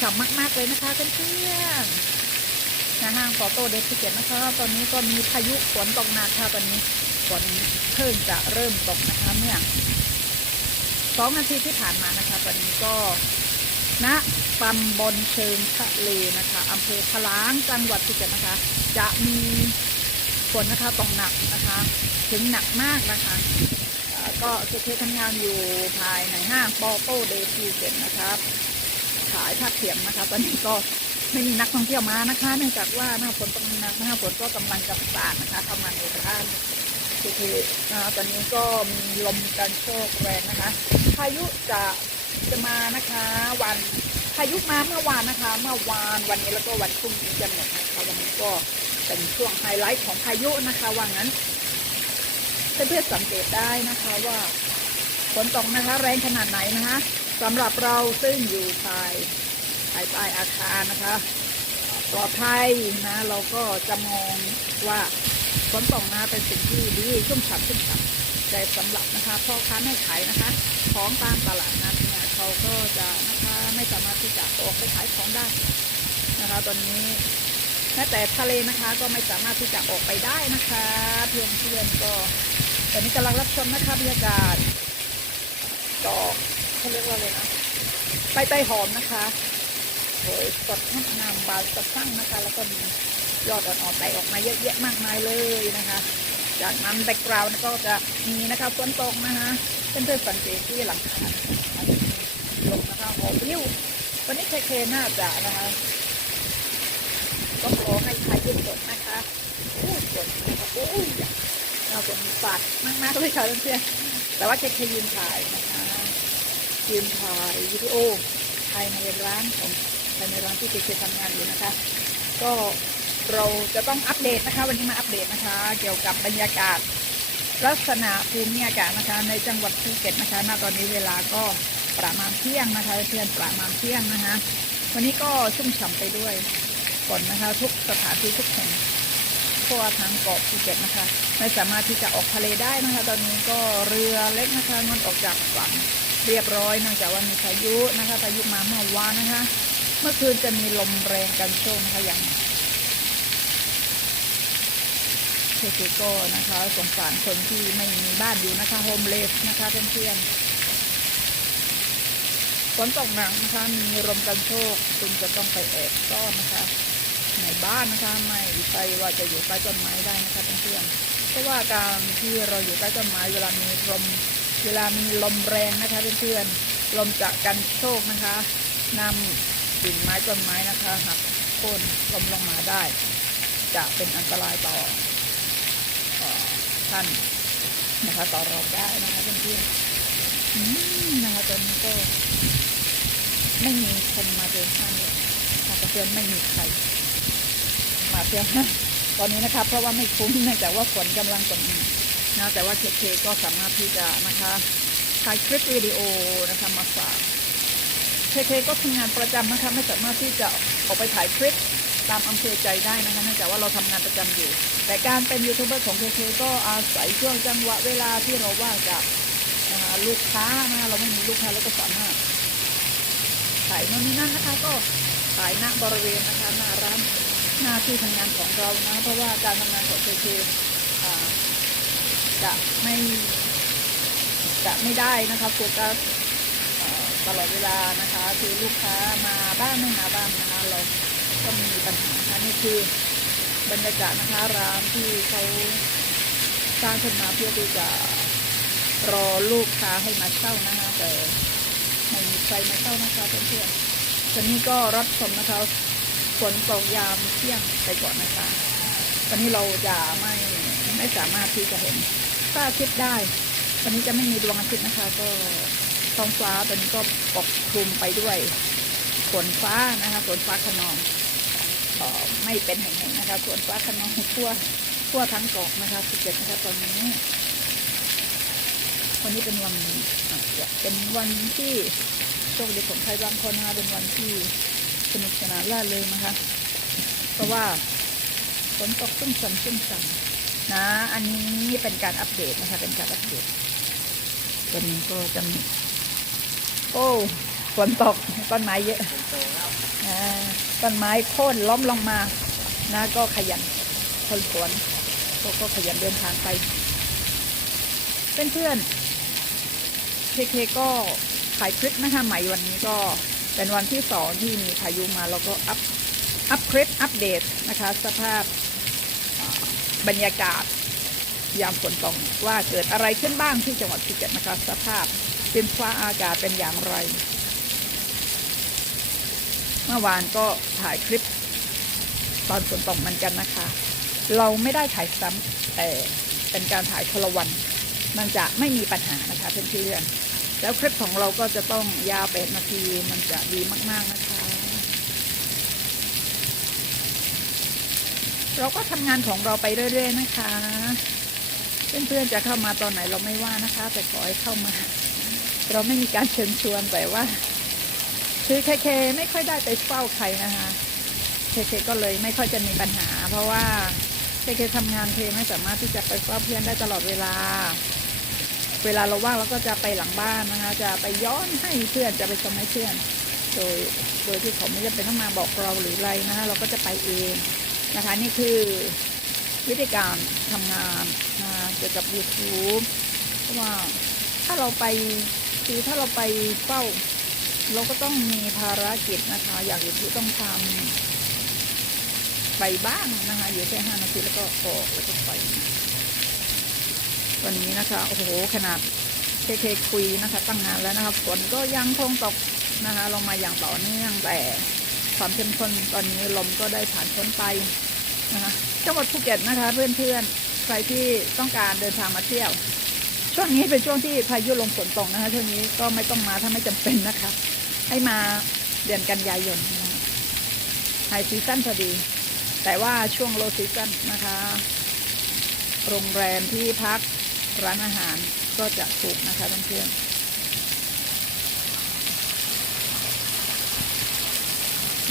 ชุ่มฉ่ำมาก ๆ เลยนะคะเพื่อนๆนะห้างฟอโต้เดสเกตนะคะ ตอนนี้ก็มีพายุฝนตกหนักค่ะตอนนี้ฝนเพิ่งจะเริ่มตกนะคะเมื่อสองนาทีที่ผ่านมานะคะ ตอนนี้ก็ณตำบลเชิงทะเลนะคะอำเภอพะล้างจังหวัดภูเก็ตนะคะ จะมีฝนนะคะตกหนักนะคะ ถึงหนักมากนะคะเอ่อก็จะเคทำงานอยู่ภายในห้างปอโต้เดย์ภูเก็ตนะครับ ขายผ้าเขียงนะคะตอนนี้ก็ไม่มีนักท่องเที่ยวมานะคะ เนื่องจากว่าหน้าฝนตกหนักหน้าฝนก็กำลังจะสาดนะคะเข้ามาในร้านคือตอนนี้ก็มีลมกันโชกแรงนะคะ พายุจะจะมานะคะวันพายุมาเมื่อวานนะคะ เมื่อวานวันนี้แล้วก็วันพรุ่งนี้จะหมดนะคะวันนี้ก็เป็นช่วงไฮไลท์ของพายุนะคะว่างั้นเพื่อนๆสังเกตได้นะคะว่าฝนตกนะคะ แรงขนาดไหนนะคะ สำหรับเราซึ่งอยู่ภายภายใต้อาคารนะคะปลอดภัยนะ เราก็จะมองว่าฝนตกนะเป็นสิ่งที่ดีชุ่มฉ่ำชุ่มฉ่ำแต่สำหรับนะคะพ่อค้าแม่ขายนะคะ ของตามตลาดนัดเนี่ยเขาก็จะนะคะไม่สามารถที่จะออกไปขายของได้นะคะ ตอนนี้แม้แต่ทะเลนะคะก็ไม่สามารถที่จะออกไปได้นะคะ เพื่อนเพื่อนก็ตอนนี้กำลังรับชมนะคะบรรยากาศดอก เขาเรียกว่าอะไรนะใบเตยหอมนะคะโอ้ยสดงดงามบานสะพรั่งนะคะ แล้วก็มียอดอ่อนๆแตกออกมาเยอะแยะมากมายเลยนะคะ จากนั้นแบ็กกราวน์ก็จะมีนะคะฝนตกนะคะเพื่อนๆสังเกตที่หลังคาลงนะคะหอมริ้ววันนี้เคเคน่าจะนะคะต้องรอให้พายุตกนะคะโอ้ยฝนะคะโอ้ยน่าฝนฝาดมากๆเลยค่ะเพื่อนๆแต่ว่าเคเคยืนถ่ายนะคะ ยืนถ่ายวิดีโอภายในร้านของภายในร้านที่เคเคทำงานอยู่นะคะ ก็เราจะต้องอัปเดตนะคะ วันนี้มาอัปเดตนะคะ เกี่ยวกับบรรยากาศลักษณะภูมิอากาศนะคะ ในจังหวัดภูเก็ตนะคะณตอนนี้เวลาก็ประมาณเที่ยงนะคะเพื่อนประมาณเที่ยงนะคะ วันนี้ก็ชุ่มฉ่ำไปด้วยฝนนะคะ ทุกสถานที่ทุกแห่ง ทั่วทั้งเกาะภูเก็ตนะคะ ไม่สามารถที่จะออกทะเลได้นะคะ ตอนนี้ก็เรือเล็กนะคะงดออกจากฝั่งเรียบร้อยเนื่องจากว่ามีพายุนะคะพายุมาเมื่อวานนะคะ เมื่อคืนจะมีลมแรงกันโชกนะคะอย่างคือก็นะคะสงสารคนที่ไม่มีบ้านอยู่นะคะโฮมเลสนะคะเพื่อนๆฝนตกหนักนะคะมีลมกันโชกคุณจะต้องไปแอบซ่อนนะคะ บ้านนะคะไม่ใช่ว่าจะอยู่ใต้ต้นไม้ได้นะคะเพื่อนๆเพราะว่าการที่เราอยู่ใต้ต้นไม้เวลามีลมเวลามีลมแรงนะคะเพื่อนๆลมจะกันโชกนะคะนำกิ่งไม้ต้นไม้นะคะหักโค่นลมลงมาได้ จะเป็นอันตรายต่อเอ่อท่านนะคะต่อเรองได้นะคะเพื่อนๆนะคะตอนนี้ก็ไม่มีคนมาเดินห้างเลยนะคะเพื่อนไม่มีใคร มาเที่ยงตอนนี้นะคะ เพราะว่าไม่คุ้มเนื่องจากว่าฝนกำลังตกนะแต่ว่าเคเคก็สามารถที่จะนะคะถ่ายคลิปวิดีโอนะคะมาฝากเคเคก็ทำงานประจำนะคะไม่สามารถที่จะออกไปถ่ายคลิปตามอำเภอใจได้นะคะเนื่องจากว่าเราทำงานประจำอยู่ แต่การเป็นยูทูบเบอร์ของเคเคก็อาศัยช่วงจังหวะเวลาที่เราว่างจากนะคะลูกค้านะคะเราไม่มีลูกค้าเราก็สามารถถ่ายโน่นนี่นั่นนะคะ ก็ถ่ายหน้าบริเวณนะคะหน้าร้าน หน้าที่ทำงานของเรานะ เพราะว่าการทำงานของเคเคอ่าจะไม่จะไม่ได้นะคะโฟกัสเอ่อตลอดเวลานะคะ คือลูกค้ามาบ้านไม่มาบ้านนะคะเราก็มีปัญหานะคะนี่คือบรรยากาศนะคะร้านที่เขาสร้างขึ้นมาเพื่อที่จะรอลูกค้าให้มาเช่านะคะแต่ไม่มีใครมาเช่านะคะเพื่อนๆตอนนี้ก็รับชมนะคะ ฝนตกยามเที่ยงไปก่อนนะคะ วันนี้เราจะไม่ไม่สามารถที่จะเห็นพระอาทิตย์ได้ วันนี้จะไม่มีดวงอาทิตย์นะคะ ก็ท้องฟ้าตอนนี้ก็ปกคลุมไปด้วยฝนฟ้านะคะฝนฟ้าขนองออไม่เป็นแห่งๆนะคะส่วนฟ้าขนองทั่วทั่วทั้งเกาะนะคะภูเก็ตนะคะตอนนี้วันนี้เป็นวันเป็นวันที่โชคดีของใครบางคนนะคะเป็นวันที่ สนุกสนานล่าเริงนะคะ เพราะว่าฝนตกชุ่มฉ่ำชุ่มฉ่ำนะ อันนี้เป็นการอัปเดตนะคะ เป็นการอัปเดตวันนี้ก็จะมีโอ้ฝนตกต้นไม้เยอะต้นไม้โค่นล้มลงมานะก็ขยันคนสวนก็ก็ขยันเดินทางไปเพื่อนๆเคเคก็ถ่ายคลิปนะคะใหม่วันนี้ก็ เป็นวันที่สองที่มีพายุมาแล้วก็อัพอัพคลิปอัปเดตนะคะ สภาพบรรยากาศยามฝนตกว่าเกิดอะไรขึ้นบ้างที่จังหวัดภูเก็ตนะคะ สภาพดินฟ้าอากาศเป็นอย่างไร เมื่อวานก็ถ่ายคลิปตอนฝนตกเหมือนกันนะคะ เราไม่ได้ถ่ายซ้ำแต่เป็นการถ่ายคนละวัน มันจะไม่มีปัญหานะคะเพื่อนๆ แล้วคลิปของเราก็จะต้องยาวเป็นนาทีมันจะดีมาก ๆ นะคะ เราก็ทำงานของเราไปเรื่อย ๆ นะคะเพื่อนๆจะเข้ามาตอนไหนเราไม่ว่านะคะ แต่ขอให้เข้ามา เราไม่มีการเชิญชวนแต่ว่า คือเคเคไม่ค่อยได้ไปเฝ้าใครนะคะเคเคก็เลยไม่ค่อยจะมีปัญหา เพราะว่าเคเคทำงานเคไม่สามารถที่จะไปเฝ้าเพื่อนได้ตลอดเวลา เวลาเราว่างเราก็จะไปหลังบ้านนะคะ จะไปย้อนให้เพื่อนจะไปชมให้เพื่อน โดยโดยที่เขาไม่จำเป็นต้องมาบอกเราหรืออะไรนะคะเราก็จะไปเองนะคะนี่คือวิธีการทำงานนะเกี่ยวกับ YouTube เพราะว่าถ้าเราไปคือถ้าเราไปเฝ้า เราก็ต้องมีภารกิจนะคะ อย่างอื่นที่ต้องทำไปบ้างนะคะอยู่แค่ห้านาทีแล้วก็ออกแล้วก็ไป วันนี้นะคะ โอ้โห ขนาดเคเคคุยนะคะ ตั้งนานแล้วนะคะฝนก็ยังคงตกนะคะลงมาอย่างต่อเนื่องแต่ความเข้มข้นตอนนี้ลมก็ได้ผ่านพ้นไปนะคะจังหวัดภูเก็ตนะคะ เพื่อนๆใครที่ต้องการเดินทางมาเที่ยว ช่วงนี้เป็นช่วงที่พายุลมฝนตกนะคะ ช่วงนี้ก็ไม่ต้องมาถ้าไม่จำเป็นนะคะ ให้มาเดือนกันยายนไฮซีซั่นพอดี แต่ว่าช่วงโลซีซั่นนะคะ โรงแรมที่พัก ร้านอาหารก็จะถูกนะคะเพื่อนๆ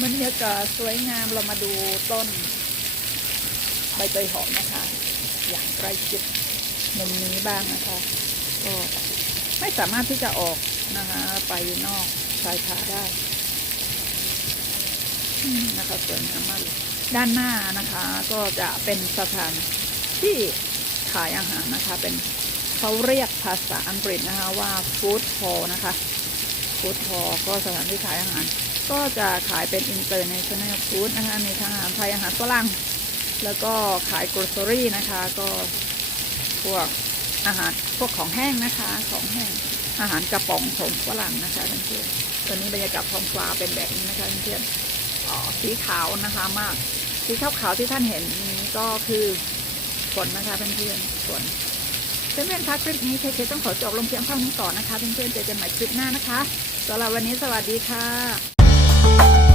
บรรยากาสวยงามเรามาดูต้นใบเตยหอมนะคะ อย่างใกล้ชิดมุมนี้บ้างนะคะ ก็ไม่สามารถที่จะออกนะคะ ไปนอกชายคาได้นะคะสวยงามมากด้านหน้านะคะก็จะเป็นสถานที่ขายอาหารนะคะเป็น เขาเรียกภาษาอังกฤษนะคะว่าฟู้ดพอนะคะฟู้ดพอก็สถานที่ขายอาหาร ก็จะขายเป็นอินเตอร์เนชั่นแนลฟู้ดนะคะมีทั้งอาหารไทยอาหารฝรั่ง แล้วก็ขายกรอสเซอรี่นะคะ ก็พวกอาหารพวกของแห้งนะคะ ของแห้งอาหารกระป๋องของฝรั่งนะคะเพื่อนๆตอนนี้บรรยากาศท้องฟ้าเป็นแบบนี้นะคะเพื่อนๆอ๋อสีขาวนะคะมาก สีขาวๆที่ท่านเห็นนี้ก็คือฝนนะคะเพื่อนๆฝน เพื่อนๆคะคลิปนี้เคเคต้องขอจบลงเพียงเท่านี้ก่อนนะคะ เพื่อนๆเจอกันใหม่คลิปหน้านะคะสำหรับวันนี้สวัสดีค่ะ